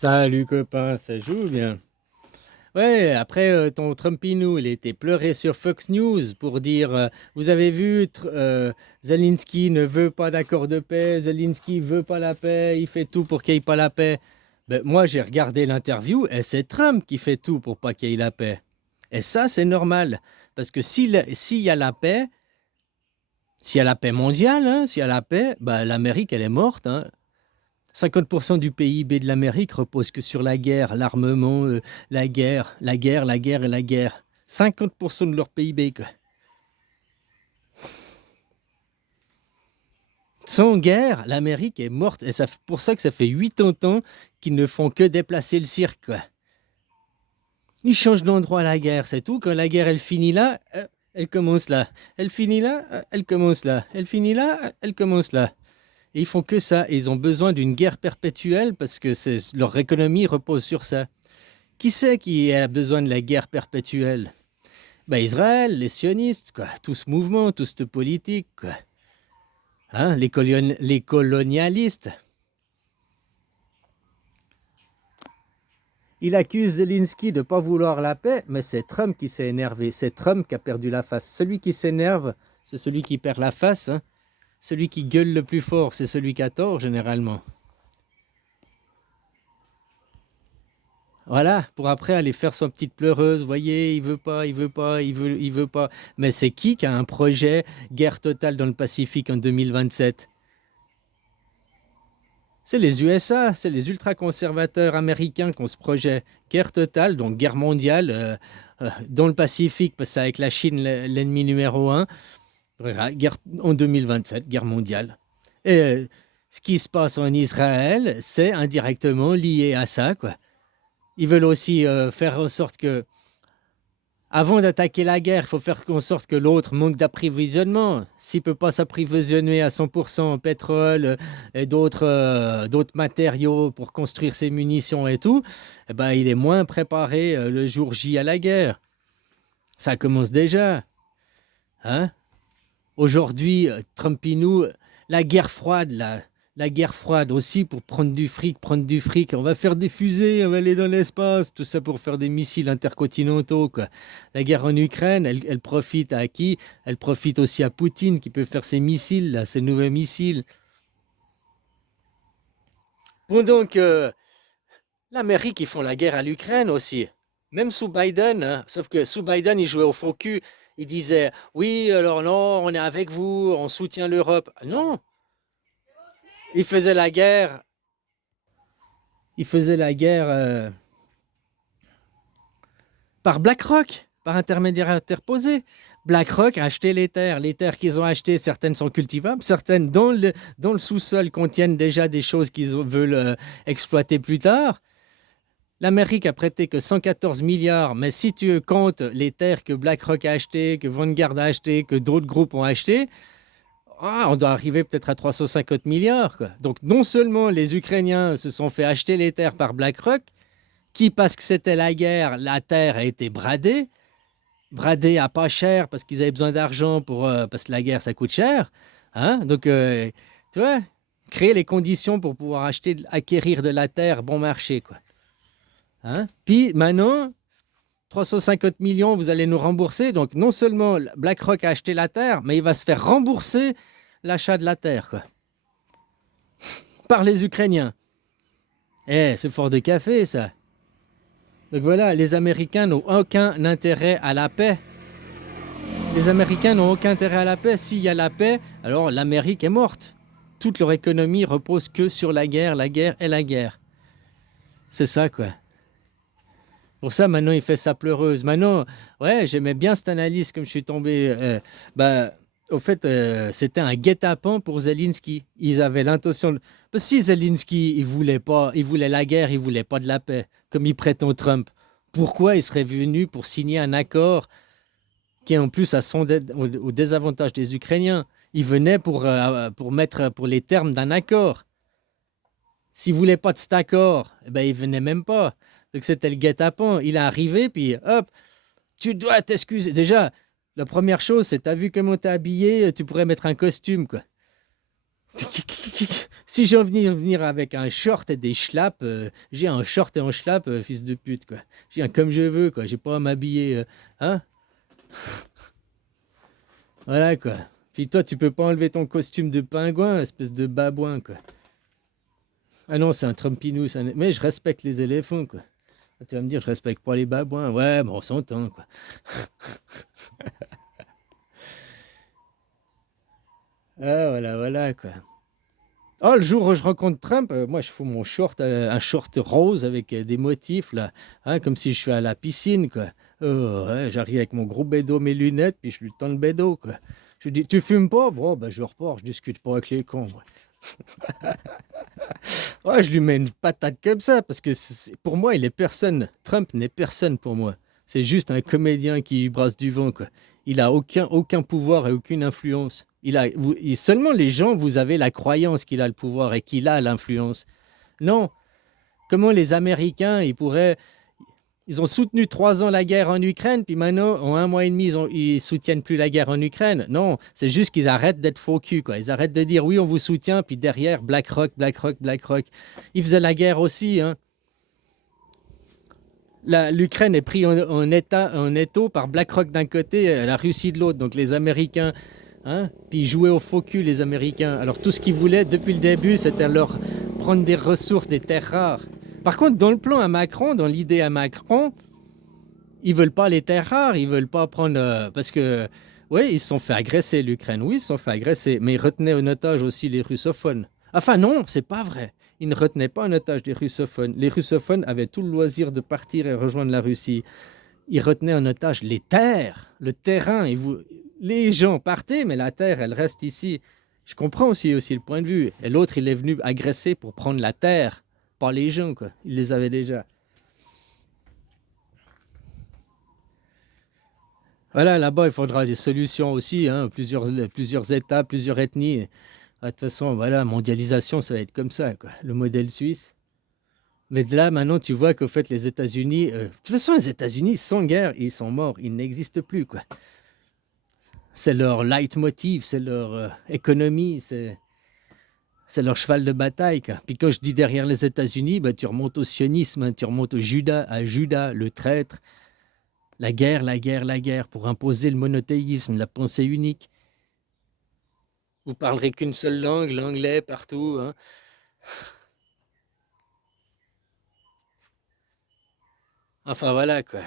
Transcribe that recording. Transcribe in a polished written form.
Salut copain, ça joue bien. Ouais, après ton Trumpinou, il était pleuré sur Fox News pour dire vous avez vu, Zelensky ne veut pas d'accord de paix, Zelensky veut pas la paix, il fait tout pour qu'il n'y ait pas la paix. Ben, moi, j'ai regardé l'interview et c'est Trump qui fait tout pour pas qu'il y ait la paix. Et ça, c'est normal. Parce que s'il y a la paix, s'il y a la paix mondiale, hein, s'il y a la paix, ben, l'Amérique, elle est morte, hein. 50% du PIB de l'Amérique repose que sur la guerre, l'armement, la guerre, la guerre, la guerre et la guerre. 50% de leur PIB, quoi. Sans guerre, l'Amérique est morte. Et c'est pour ça que ça fait 80 ans qu'ils ne font que déplacer le cirque, quoi. Ils changent d'endroit à la guerre, c'est tout. Quand la guerre, elle finit là, elle commence là. Elle finit là, elle commence là. Elle finit là, elle commence là. Et ils font que ça. Et ils ont besoin d'une guerre perpétuelle parce que leur économie repose sur ça. Qui c'est qui a besoin de la guerre perpétuelle? Ben Israël, les sionistes, quoi. Tout ce mouvement, toute cette politique, quoi. Hein, les colonialistes. Il accuse Zelensky de ne pas vouloir la paix, mais c'est Trump qui s'est énervé. C'est Trump qui a perdu la face. Celui qui s'énerve, c'est celui qui perd la face, hein. Celui qui gueule le plus fort, c'est celui qui a tort, généralement. Voilà, pour après aller faire sa petite pleureuse. Vous voyez, il veut pas, il veut pas, il veut pas. Mais c'est qui a un projet guerre totale dans le Pacifique en 2027? C'est les USA, c'est les ultra-conservateurs américains qui ont ce projet guerre totale, donc guerre mondiale dans le Pacifique, parce que c'est avec la Chine l'ennemi numéro un. Voilà, guerre en 2027, guerre mondiale. Et ce qui se passe en Israël, c'est indirectement lié à ça, quoi. Ils veulent aussi faire en sorte que, avant d'attaquer la guerre, il faut faire en sorte que l'autre manque d'approvisionnement. S'il ne peut pas s'approvisionner à 100% en pétrole et d'autres matériaux pour construire ses munitions et tout, eh ben, il est moins préparé le jour J à la guerre. Ça commence déjà, hein? Aujourd'hui, Trumpinou, la guerre froide, la guerre froide aussi pour prendre du fric. On va faire des fusées, on va aller dans l'espace, tout ça pour faire des missiles intercontinentaux, quoi. La guerre en Ukraine, elle profite à qui? Elle profite aussi à Poutine qui peut faire ses missiles, là, ses nouveaux missiles. Pendant que l'Amérique, ils font la guerre à l'Ukraine aussi. Même sous Biden, hein. Sauf que sous Biden, il jouait au faux cul. Il disait, oui, alors non, on est avec vous, on soutient l'Europe. Non, il faisait la guerre. Il faisait la guerre par BlackRock, par intermédiaire interposé. BlackRock a acheté les terres. Les terres qu'ils ont achetées, certaines sont cultivables, certaines dans le sous-sol contiennent déjà des choses qu'ils veulent exploiter plus tard. L'Amérique a prêté que 114 milliards, mais si tu comptes les terres que BlackRock a achetées, que Vanguard a achetées, que d'autres groupes ont achetées, on doit arriver peut-être à 350 milliards, quoi. Donc non seulement les Ukrainiens se sont fait acheter les terres par BlackRock, qui, parce que c'était la guerre, la terre a été bradée à pas cher parce qu'ils avaient besoin d'argent parce que la guerre, ça coûte cher. Hein? Donc, tu vois, créer les conditions pour pouvoir acquérir de la terre bon marché, quoi. Hein? Puis maintenant, 350 millions, vous allez nous rembourser. Donc, non seulement BlackRock a acheté la terre, mais il va se faire rembourser l'achat de la terre, quoi, par les Ukrainiens. Eh, c'est fort de café, ça. Donc voilà, les Américains n'ont aucun intérêt à la paix. Les Américains n'ont aucun intérêt à la paix. S'il y a la paix, alors l'Amérique est morte. Toute leur économie repose que sur la guerre et la guerre. C'est ça, quoi. Pour ça, maintenant, il fait sa pleureuse. Maintenant, ouais, j'aimais bien cette analyse comme je suis tombé. Bah, au fait, c'était un guet-apens pour Zelensky. Ils avaient l'intention de... Parce que si Zelensky, il voulait pas, il voulait la guerre, il voulait pas de la paix, comme il prétend Trump, pourquoi il serait venu pour signer un accord qui est en plus au désavantage des Ukrainiens? Il venait pour mettre pour les termes d'un accord. S'il voulait pas de cet accord, eh ben, il venait même pas. Donc c'était le guet-apens. Il est arrivé, puis hop, tu dois t'excuser. Déjà, la première chose, c'est t'as vu comment t'es habillé, tu pourrais mettre un costume, quoi. Si j'ai envie de venir avec un short et des schlaps, j'ai un short et un schlap, fils de pute, quoi. Je viens comme je veux, quoi. J'ai pas à m'habiller, hein? Voilà, quoi. Puis toi, tu peux pas enlever ton costume de pingouin, espèce de babouin, quoi. Ah non, c'est un Trumpinous, mais je respecte les éléphants, quoi. Tu vas me dire, je respecte pas les babouins. Ouais, bon, on s'entend, quoi. Ah, voilà, voilà, quoi. Oh, le jour où je rencontre Trump, moi, je fous mon short, un short rose avec des motifs, là, hein, comme si je suis à la piscine, quoi. Oh, ouais, j'arrive avec mon gros bédo, mes lunettes, puis je lui tends le bédo, quoi. Je lui dis, tu fumes pas? Bon, ben, je repars, je discute pas avec les cons, moi. Ouais, je lui mets une patate comme ça, parce que pour moi, il est personne. Trump n'est personne pour moi. C'est juste un comédien qui brasse du vent, quoi. Il a aucun pouvoir et aucune influence. Seulement les gens, vous avez la croyance qu'il a le pouvoir et qu'il a l'influence. Non. Comment les Américains, ils ont soutenu 3 ans la guerre en Ukraine, puis maintenant, en un mois et demi, ils soutiennent plus la guerre en Ukraine. Non, c'est juste qu'ils arrêtent d'être faux cul, quoi. Ils arrêtent de dire oui, on vous soutient, puis derrière, BlackRock, BlackRock, BlackRock. Ils faisaient la guerre aussi, hein. L'Ukraine est prise en étau par BlackRock d'un côté, la Russie de l'autre, donc les Américains, hein, puis ils jouaient au faux cul, les Américains. Alors tout ce qu'ils voulaient depuis le début, c'était leur prendre des ressources, des terres rares. Par contre, dans le plan à Macron, dans l'idée à Macron, ils veulent pas les terres rares, ils veulent pas prendre parce que oui, ils se sont fait agresser l'Ukraine, oui, ils se sont fait agresser, mais ils retenaient en otage aussi les russophones. Enfin non, c'est pas vrai. Ils ne retenaient pas en otage les russophones. Les russophones avaient tout le loisir de partir et rejoindre la Russie. Ils retenaient en otage les terres, le terrain. Les gens partaient, mais la terre, elle reste ici. Je comprends aussi le point de vue. Et l'autre, il est venu agresser pour prendre la terre, pas les gens, quoi. Il les avait déjà. Voilà, là-bas, il faudra des solutions aussi, hein, plusieurs États, plusieurs ethnies. Ah, de toute façon, voilà, mondialisation, ça va être comme ça, quoi. Le modèle suisse. Mais là, maintenant, tu vois qu'au fait, les États-Unis, de toute façon, les États-Unis, sans guerre, ils sont morts, ils n'existent plus, quoi. C'est leur leitmotiv, c'est leur économie, c'est leur cheval de bataille, quoi. Puis quand je dis derrière les États-Unis, bah, tu remontes au sionisme, hein, tu remontes à Judas, le traître, la guerre, la guerre, la guerre, pour imposer le monothéisme, la pensée unique. Vous parlerez qu'une seule langue, l'anglais partout, hein. Enfin voilà quoi.